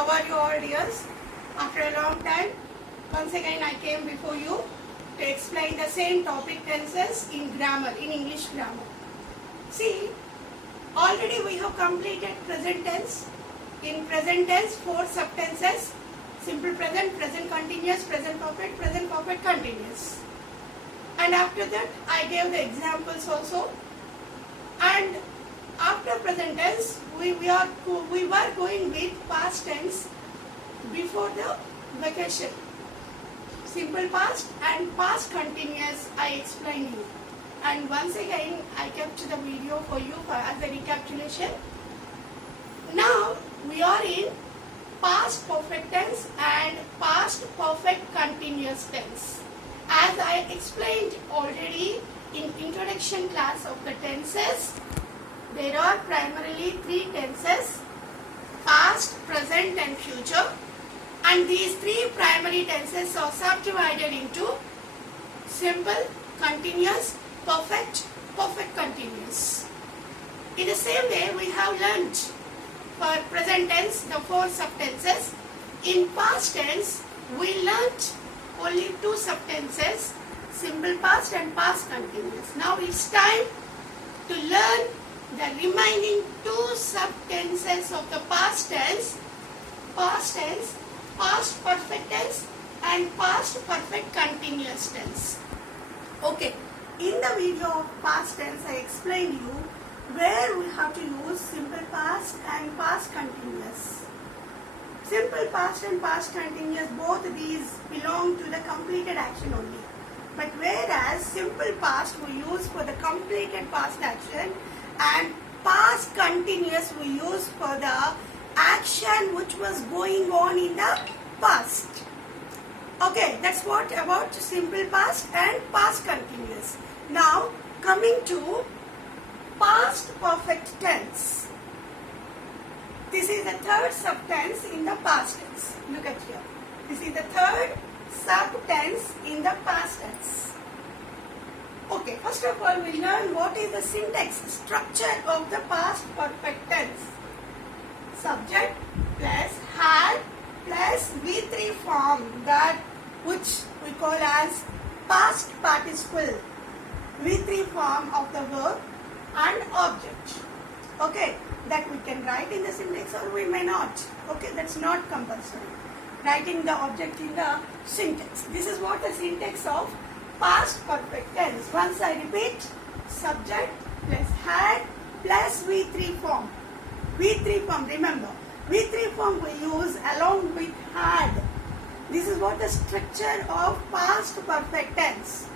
How are you all, dears? After a long time, once again I came before you to explain the same topic, tenses in grammar, in English grammar. See, already we have completed present tense. In present tense, 4 subtenses: simple present, present continuous, present perfect continuous. And after that, I gave the examples also. And after present tense, we were going with past tense before the vacation. Simple past and past continuous I explained you. And once again, I kept the video for you as a recapitulation. Now, we are in past perfect tense and past perfect continuous tense. As I explained already in introduction class of the tenses, there are primarily 3 tenses: past, present and future. And these 3 primary tenses are subdivided into simple, continuous, perfect, perfect continuous. In the same way, we have learnt for present tense the 4 subtenses. In past tense, we learnt only 2 subtenses: simple past and past continuous. Now it's time to learn the remaining 2 subtenses of the past tense: past tense, past perfect tense and past perfect continuous tense. Okay, in the video of past tense I explained you where we have to use simple past and past continuous. Simple past and past continuous, both these belong to the completed action only. But whereas simple past we use for the completed past action and past continuous we use for the action which was going on in the past. Okay, that's what about simple past and past continuous. Now, coming to past perfect tense. This is the 3rd subtense in the past tense. Look at here. This is the 3rd subtense in the past tense. Okay, first of all, we learn what is the syntax structure of the past perfect tense. Subject plus had plus V3 form, that which we call as past participle. V3 form of the verb and object. Okay, that we can write in the syntax or we may not. Okay, that's not compulsory. Writing the object in the syntax. This is what the syntax of past perfect tense. Once I repeat, subject plus had plus V3 form. V3 form, remember, V3 form we use along with had. This is what the structure of past perfect tense.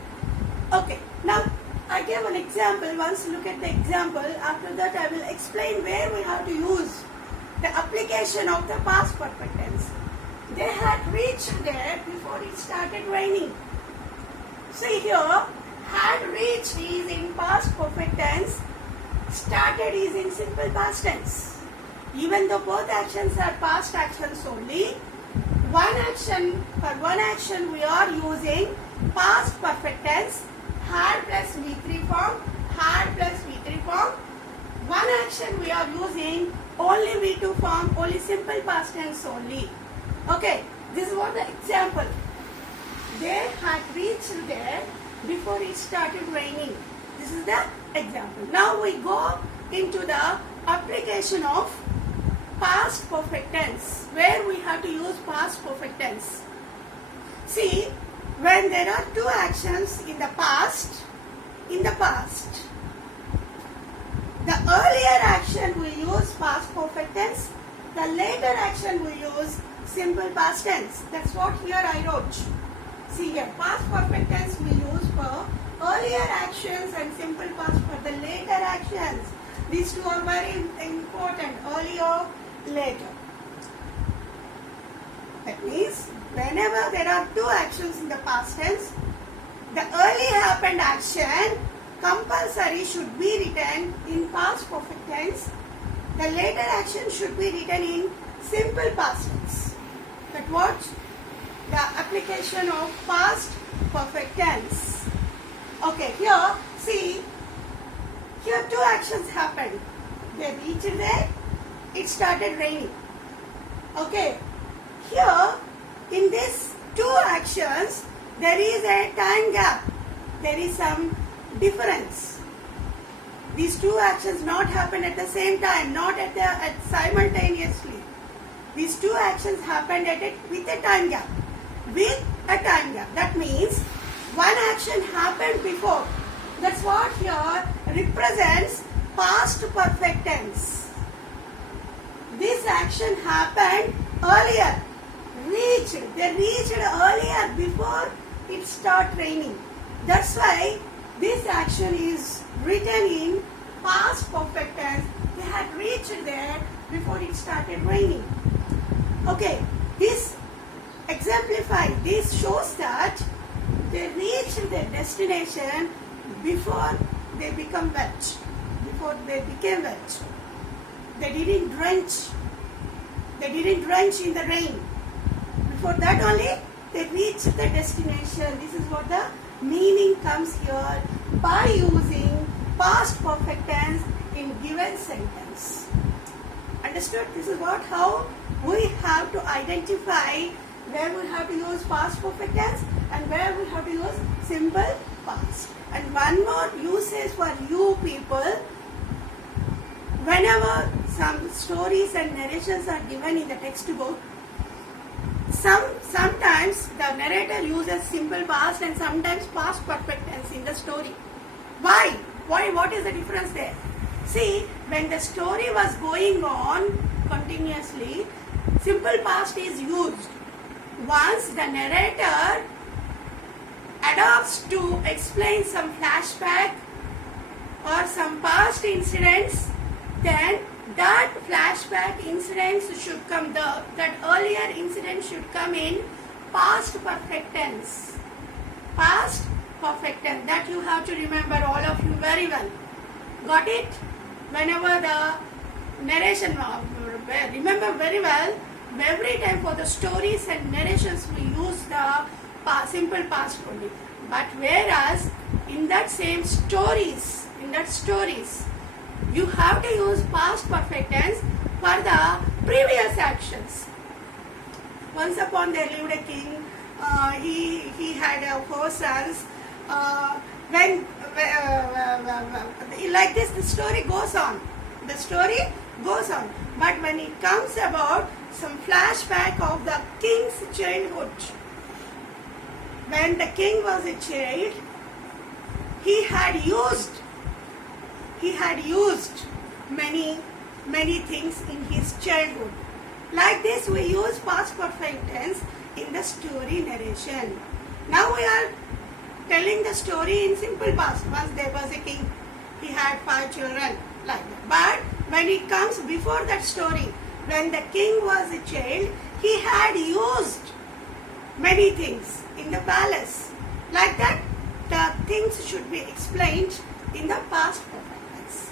Okay, now I gave an example. Once look at the example, after that I will explain where we have to use the application of the past perfect tense. They had reached there before it started raining. See here, had reached is in past perfect tense, started is in simple past tense. Even though both actions are past actions only, for one action we are using past perfect tense, had plus V3 form, had plus V3 form. One action we are using only V2 form, only simple past tense only. Okay, this is what the example. They had reached there before it started raining. This is the example. Now we go into the application of past perfect tense, where we have to use past perfect tense. See, when there are 2 actions in the past, the earlier action we use past perfect tense, the later action we use simple past tense. That's what here I wrote. See here, past perfect tense we use for earlier actions and simple past for the later actions. These 2 are very important, earlier, later. That means whenever there are 2 actions in the past tense, the early happened action compulsory should be written in past perfect tense. The later action should be written in simple past tense. That what? The application of past perfect tense. Okay, here, see, here 2 actions happened. They reached there, it started raining. Okay, here in these two actions there is a time gap. There is some difference. These two actions not happen at the same time, not at simultaneously. These two actions happened with a time gap. With a time gap. That means one action happened before. That's what here represents past perfect tense. This action happened earlier. They reached earlier before it started raining. That's why this action is written in past perfect tense. They had reached there before it started raining. Okay, this shows that they reached their destination before they become wet. Before they became wet. They didn't drench in the rain. Before that only they reached the destination. This is what the meaning comes here by using past perfect tense in given sentence. Understood? This is how we have to identify where we have to use past perfect tense and where we have to use simple past. And one more usage for you people. Whenever some stories and narrations are given in the textbook, sometimes the narrator uses simple past and sometimes past perfect tense in the story. Why? What is the difference there? See, when the story was going on continuously, simple past is used. Once the narrator adopts to explain some flashback or some past incidents, then that flashback incidents should come, that earlier incident should come in past perfect tense. Past perfect tense. That you have to remember, all of you, very well. Got it? Whenever the narration, remember very well, every time for the stories and narrations we use the simple past only. But whereas in that stories, you have to use past perfect tense for the previous actions. Once upon there lived a king. He had 4 sons. Like this, the story goes on. But when it comes about some flashback of the king's childhood, when the king was a child, he had used many things in his childhood. Like this, we use past perfect tense in the story narration. Now we are telling the story in simple past. Once there was a king, he had 5 children, like that. But when it comes before that story, when the king was a child, he had used many things in the palace. Like that, the things should be explained in the past perfect tense.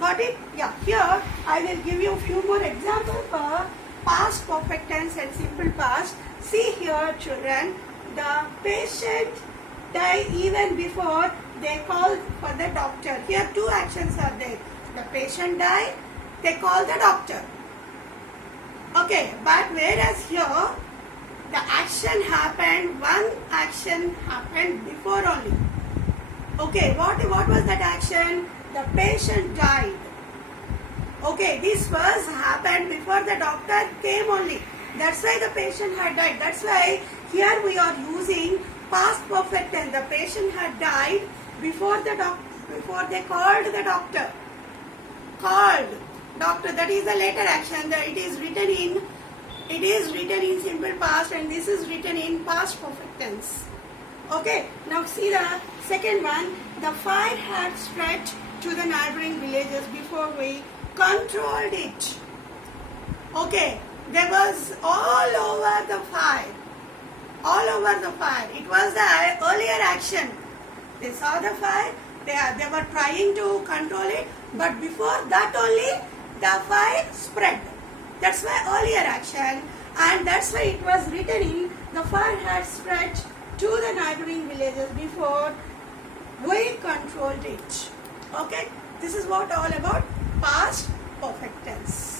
Got it? Yeah. Here I will give you a few more examples for past perfect tense and simple past. See here, children, the patient died even before they called for the doctor. Here 2 actions are there. The patient died, they called the doctor. Okay, but whereas here the action happened, one action happened before only. Okay, what was that action? The patient died. Okay, this was happened before the doctor came only. That's why the patient had died. That's why here we are using past perfect tense. The patient had died before they called the doctor. Called doctor. That is the later action. It is written in simple past, and this is written in past perfect tense. Okay. Now see the second one. The fire had spread to the neighboring villages before we controlled it. Okay. There was all over the fire. It was the earlier action. They saw the fire. They were trying to control it. But before that only, the fire spread. That's why earlier action. And that's why it was written in the fire had spread to the neighboring villages before we controlled it. Okay. This is what all about past perfect tense.